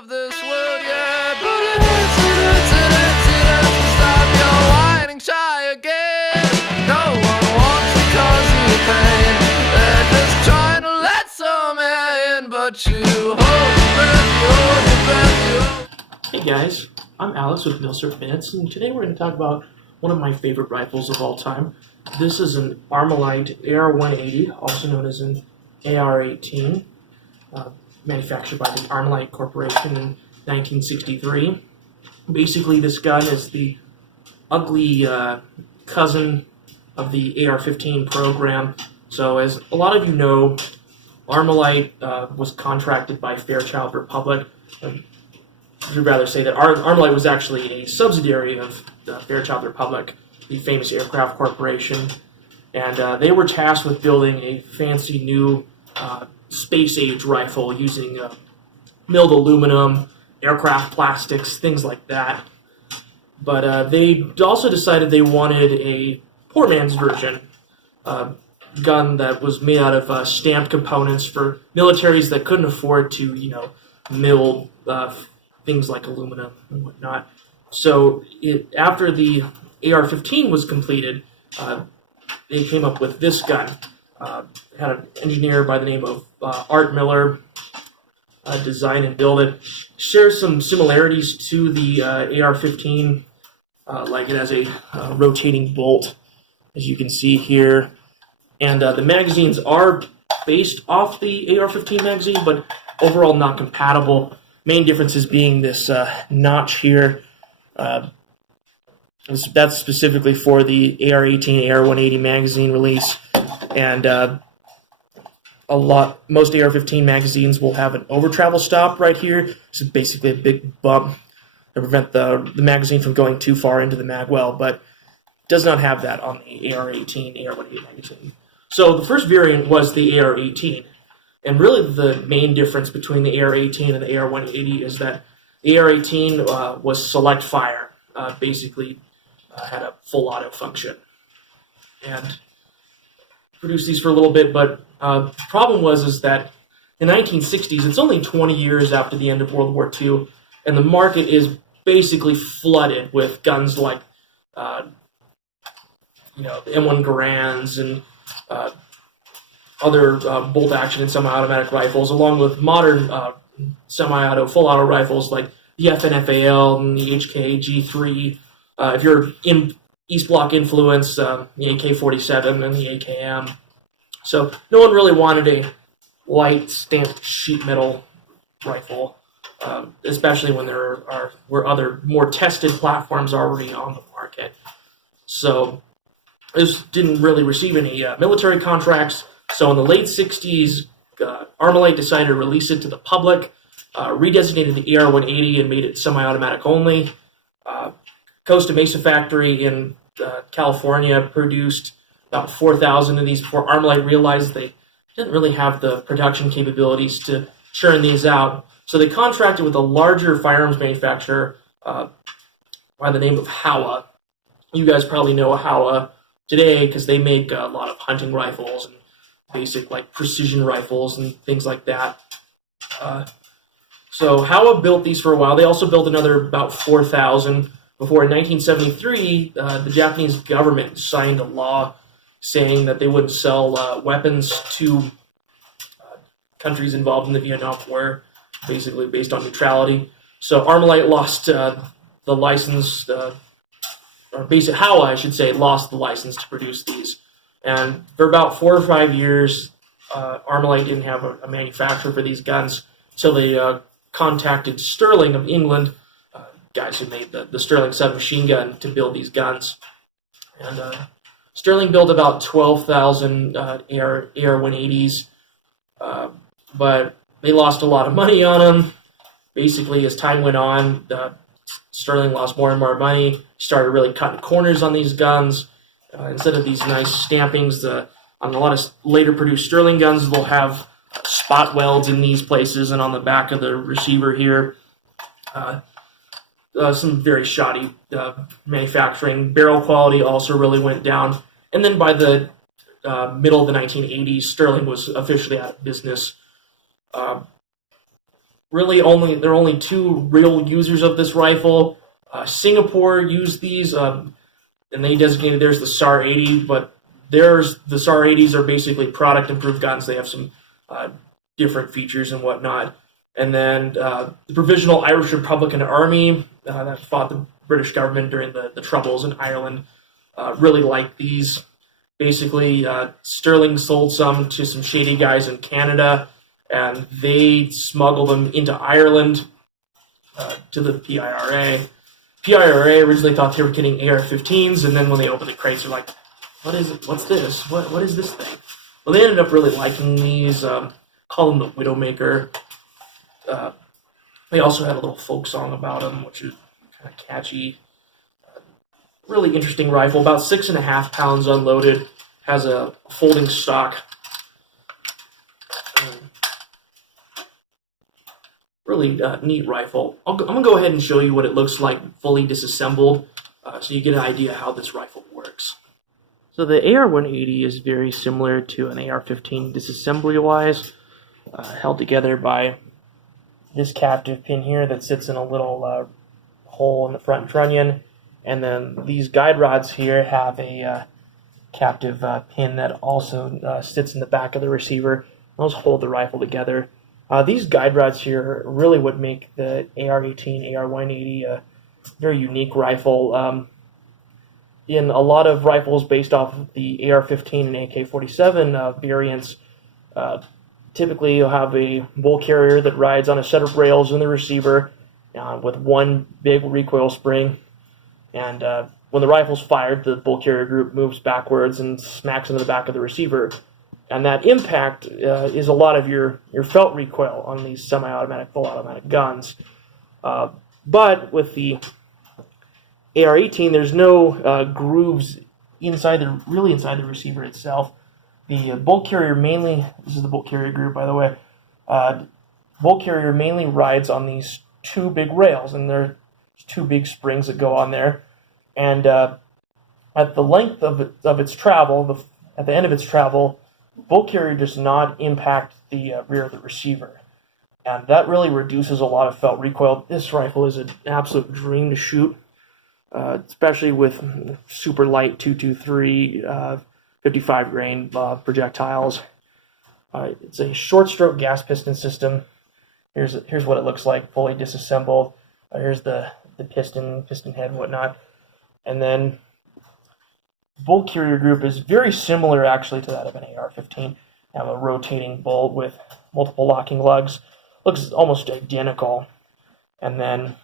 of this world, yeah. But it stop your whining shy again. No one wants to cause you pain. They're just trying to let some in, but you hold your breath, you hold your breath, you hold. Hey guys, I'm Alex with Milsurp Minutes, and today we're going to talk about one of my favorite rifles of all time. This is an Armalite AR-180, also known as an AR-18, manufactured by the Armalite Corporation in 1963. Basically, this gun is the ugly cousin of the AR-15 program. So, as a lot of you know, Armalite was contracted by Fairchild Republic. I should rather say that Armalite was actually a subsidiary of the Fairchild Republic, the famous aircraft corporation, and they were tasked with building a fancy new space-age rifle using milled aluminum, aircraft plastics, things like that. But they also decided they wanted a poor man's version, gun that was made out of stamped components for militaries that couldn't afford to, mill things like aluminum and whatnot. So after the AR-15 was completed, they came up with this gun. Had an engineer by the name of Art Miller design and build it. Shares some similarities to the AR-15, like it has a rotating bolt, as you can see here. And the magazines are based off the AR-15 magazine, but overall not compatible. Main differences being this notch here. That's specifically for the AR-18, AR-180 magazine release, and most AR-15 magazines will have an over-travel stop right here. This is basically a big bump to prevent the magazine from going too far into the mag well, but does not have that on the AR-18, AR-180 magazine. So the first variant was the AR-18. And really the main difference between the AR-18 and the AR-180 is that the AR-18 was select fire, basically had a full auto function. And produced these for a little bit, but the problem is that in the 1960s, it's only 20 years after the end of World War II, and the market is basically flooded with guns like, the M1 Garands and other bolt-action and semi-automatic rifles, along with modern semi-auto, full-auto rifles like the FNFAL and the HK G3. If you're in East Bloc influence, the AK-47 and the AKM. So no one really wanted a light stamped sheet metal rifle, especially when there were other more tested platforms already on the market. So this didn't really receive any military contracts. So in the late 60s, Armalite decided to release it to the public, redesignated the AR-180 and made it semi-automatic only. Costa Mesa factory in California produced about 4,000 of these before Armalite realized they didn't really have the production capabilities to churn these out. So they contracted with a larger firearms manufacturer by the name of Howa. You guys probably know Howa today because they make a lot of hunting rifles and basic like precision rifles and things like that. So Howa built these for a while. They also built another about 4,000 before in 1973 the Japanese government signed a law saying that they wouldn't sell weapons to countries involved in the Vietnam War, basically based on neutrality. So Armalite lost the license, or basically Howa, I should say, lost the license to produce these. And for about 4 or 5 years, Armalite didn't have a manufacturer for these guns, so they contacted Sterling of England, guys who made the Sterling submachine gun, to build these guns. And Sterling built about 12,000 AR-180s, but they lost a lot of money on them. Basically, as time went on, Sterling lost more and more money, started really cutting corners on these guns. Instead of these nice stampings, on a lot of later produced Sterling guns, they'll have spot welds in these places and on the back of the receiver here. Some very shoddy manufacturing. Barrel quality also really went down. And then by the middle of the 1980s, Sterling was officially out of business. there are only two real users of this rifle. Singapore used these, and they designated theirs the SAR-80, but the SAR-80s are basically product-improved guns. They have some different features and whatnot. And then the Provisional Irish Republican Army that fought the British government during the Troubles in Ireland really liked these. Basically, Sterling sold some to some shady guys in Canada, and they smuggled them into Ireland to the PIRA. PIRA originally thought they were getting AR-15s, and then when they opened the crates, they're like, "What is it? What's this? What is this thing?" Well, they ended up really liking these. Call them the Widowmaker. They also had a little folk song about them, which is kind of catchy. Really interesting rifle, about 6.5 pounds unloaded, has a folding stock. Really neat rifle. I'm going to go ahead and show you what it looks like fully disassembled, so you get an idea how this rifle works. So the AR-180 is very similar to an AR-15 disassembly-wise, held together by this captive pin here that sits in a little hole in the front trunnion. And then these guide rods here have a captive pin that also sits in the back of the receiver. Those hold the rifle together. These guide rods here are really what make the AR-18, AR-180 a very unique rifle. In a lot of rifles based off of the AR-15 and AK-47 variants, typically you'll have a bull carrier that rides on a set of rails in the receiver with one big recoil spring. And when the rifle's fired, the bull carrier group moves backwards and smacks into the back of the receiver. And that impact is a lot of your felt recoil on these semi-automatic, full automatic guns. But with the AR-18, there's no grooves inside the receiver itself. The bolt carrier mainly, this is the bolt carrier group, by the way, bolt carrier mainly rides on these two big rails, and there's two big springs that go on there. And at the length of its travel, at the end of its travel, bolt carrier does not impact the rear of the receiver. And that really reduces a lot of felt recoil. This rifle is an absolute dream to shoot, especially with super light 223 55 grain projectiles. It's a short stroke gas piston system. Here's what it looks like fully disassembled. Here's the piston head and whatnot. And then bolt carrier group is very similar actually to that of an AR-15. Have a rotating bolt with multiple locking lugs. Looks almost identical. And then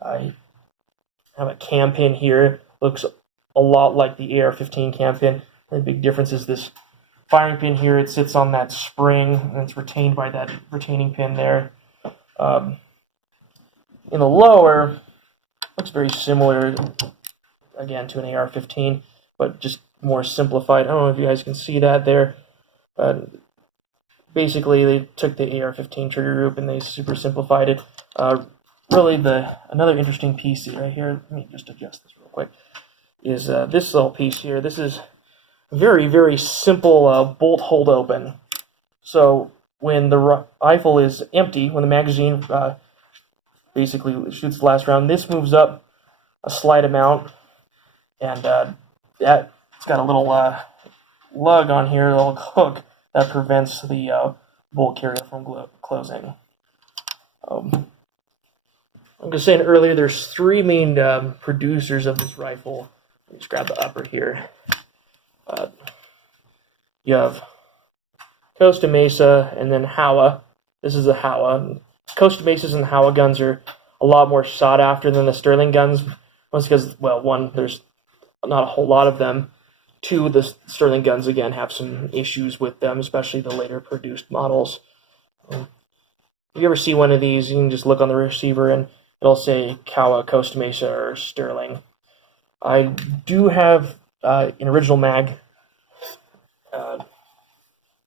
I have a cam pin here. Looks a lot like the AR-15 cam pin. The big difference is this firing pin here. It sits on that spring and it's retained by that retaining pin there. In the lower, looks very similar again to an AR-15, but just more simplified. I don't know if you guys can see that there. Basically, they took the AR-15 trigger group and they super simplified it. Really, another interesting piece right here, let me just adjust this real quick, is this little piece here. This is very, very simple bolt hold open. So when the rifle is empty, when the magazine basically shoots the last round, this moves up a slight amount, and it's got a little lug on here, a little hook that prevents the bolt carrier from closing. Like I was saying earlier, there's three main producers of this rifle. Let me just grab the upper here. You have Costa Mesa and then Howa. This is a Howa. Costa Mesas and Howa guns are a lot more sought after than the Sterling guns. Once because, well, one, there's not a whole lot of them. Two, the Sterling guns, again, have some issues with them, especially the later produced models. If you ever see one of these, you can just look on the receiver and it'll say Howa, Costa Mesa, or Sterling. I do have an original mag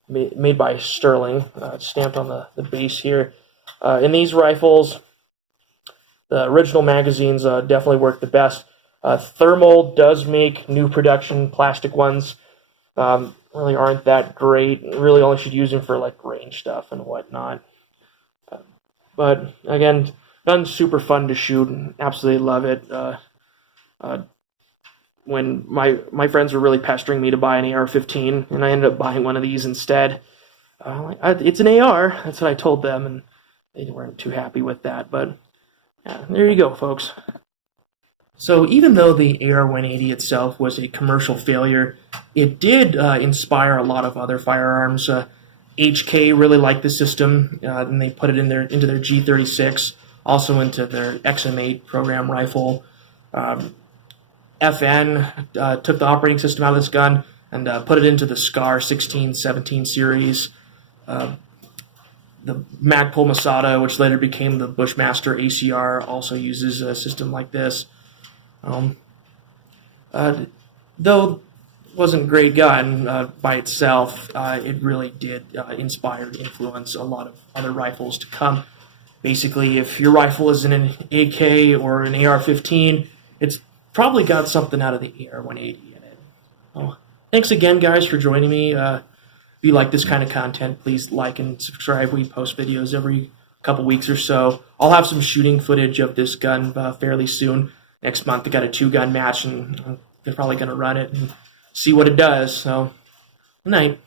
made by Sterling, stamped on the base here. In these rifles, the original magazines definitely work the best. Thermal does make new production plastic ones. Really aren't that great. Really only should use them for like range stuff and whatnot. But again, gun's super fun to shoot. Absolutely love it. When my friends were really pestering me to buy an AR-15, and I ended up buying one of these instead. It's an AR. That's what I told them, and they weren't too happy with that. But yeah, there you go, folks. So even though the AR-180 itself was a commercial failure, it did inspire a lot of other firearms. HK really liked the system, and they put it into their G36, also into their XM8 program rifle. FN took the operating system out of this gun and put it into the SCAR 16-17 series. The Magpul Masada, which later became the Bushmaster ACR, also uses a system like this. Though it wasn't a great gun by itself, it really did inspire and influence a lot of other rifles to come. Basically, if your rifle is in an AK or an AR-15, it's probably got something out of the AR-180 in it. Oh, thanks again, guys, for joining me. If you like this kind of content, please like and subscribe. We post videos every couple weeks or so. I'll have some shooting footage of this gun fairly soon. Next month, I got a 2-gun match, and they're probably going to run it and see what it does. So, good night.